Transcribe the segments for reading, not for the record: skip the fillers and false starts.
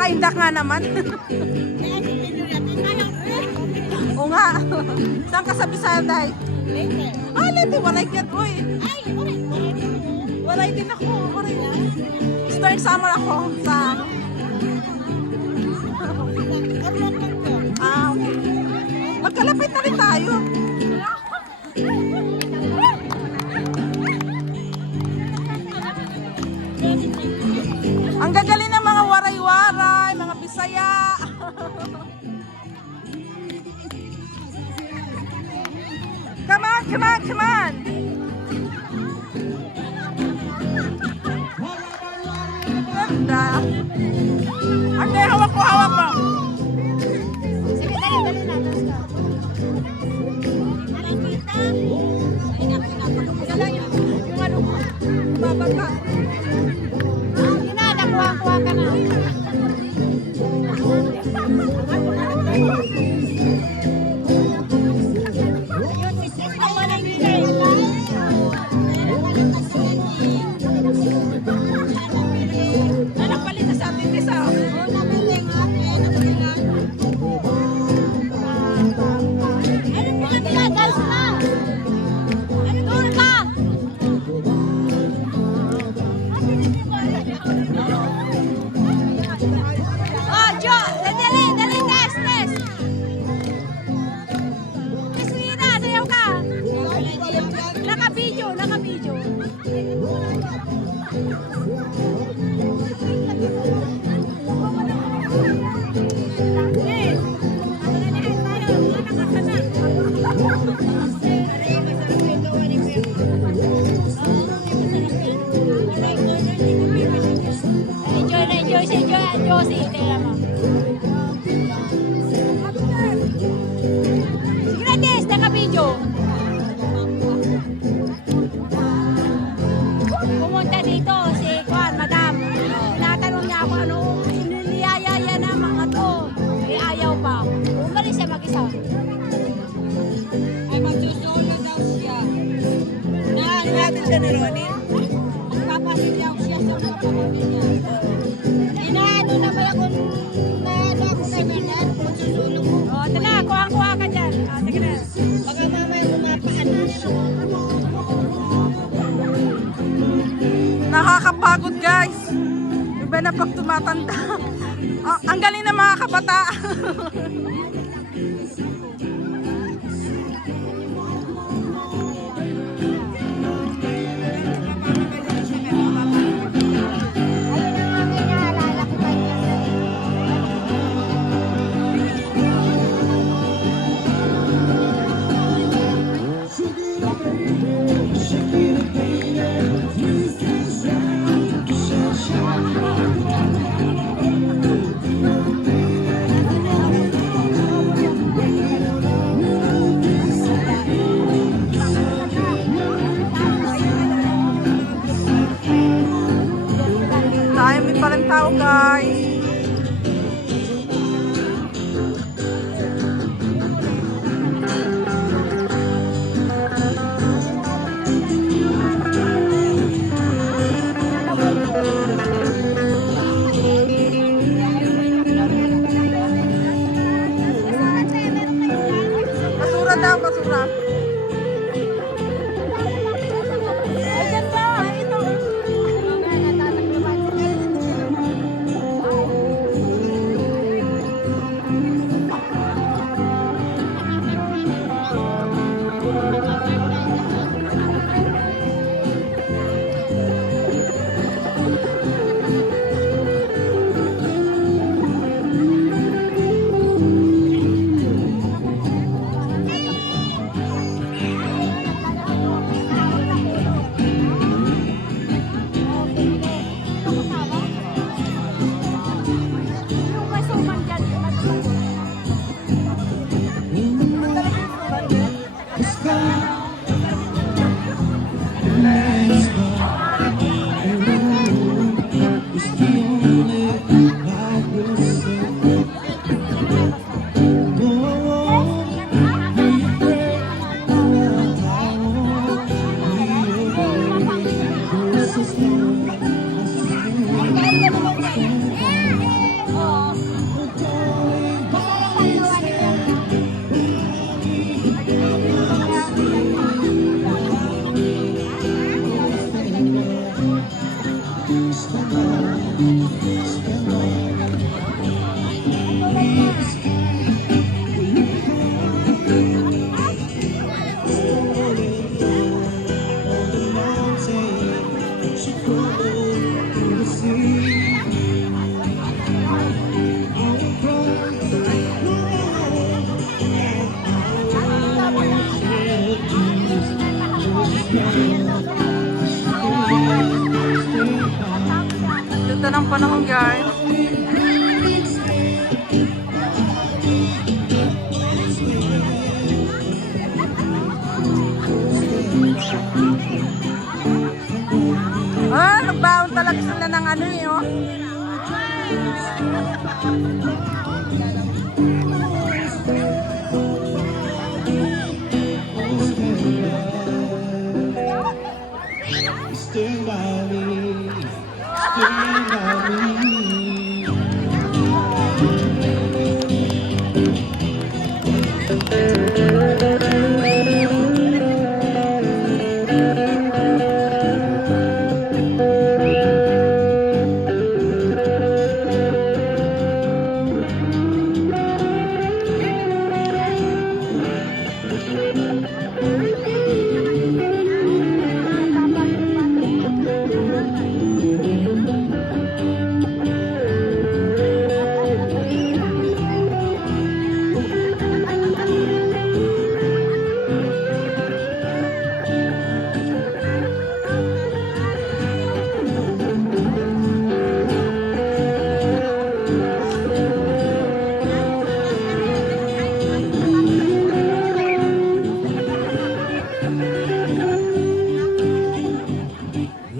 Nakakaindak nga naman. Oo nga. Saan ka sa Bisaday? Ah, Lente, walay kat, uy. Walay din ako. Walay. Start summer ako sa... Ah, okay. Magkalapit na rin tayo. Ang gagaling ng mga waray-waray, mga Bisaya. Come on, come on, come on. Ganda. Ate, hawak ko, hawak mo. Sige, dali na. Yung ano ko, bababa. Sige na, nakuha ka na. Nakapalit na sa atin, Tisa. Oh, Jo, dali, test. Test Rina, sayaw ka. Naka-video. Enjoy si Josie. Tingnan mo. Sige na, Tess, naka-video. Pumunta dito si Juan, madam. Tinatanong niya ako anong niyayaya na mga to. May ayaw pa. Umalis siya mag-isa. Ay, magsusulo daw siya. Natin siya ni Ronin. Magpapamilyaw siya sa mga pamilya. Inaano naman ako kay Bernard, magsusulo ko. O, tala, kuha ka dyan. Sige na. Baka mamaya umapaano siya. Nakakapagod, guys. Iba na pag tumatanda. Ang galing ng mga kabataan. May parang tao, guys. Basura daw, basura. Oh. Ah, nagbaon talaga sila ng ano eh, oh. Stand by me, stand by me.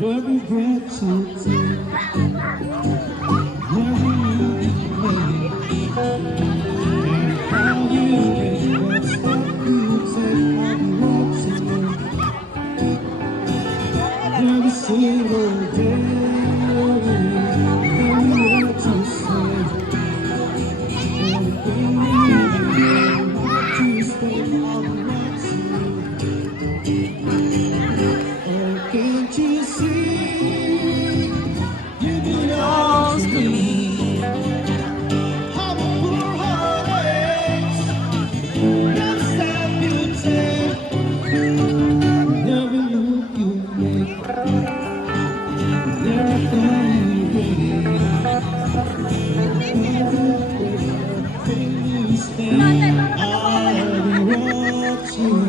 Every breath you take, every move you make, and how you get what step you take, I'll be watching every single day. Every word you say, everything you do, not to stay, I'll be watching. Oh, can't you see? You belong to me. How a poor heart aches. Every step you take, every move you make, everything you everything you say, I'll be watching.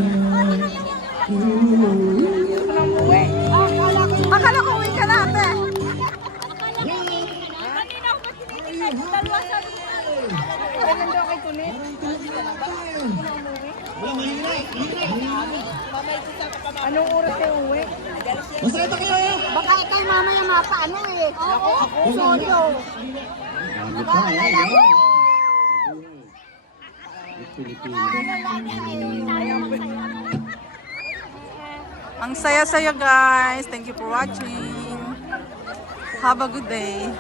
Akala ko uwi ka na, ate. Kanina ako ba tinitingnan yung dalawa sa Anong oras kayo uwi? Masaya ba kayo? Baka ikaw mamaya mapaano eh. Oo. Solo. Ang saya-saya guys. Thank you for watching. Have a good day.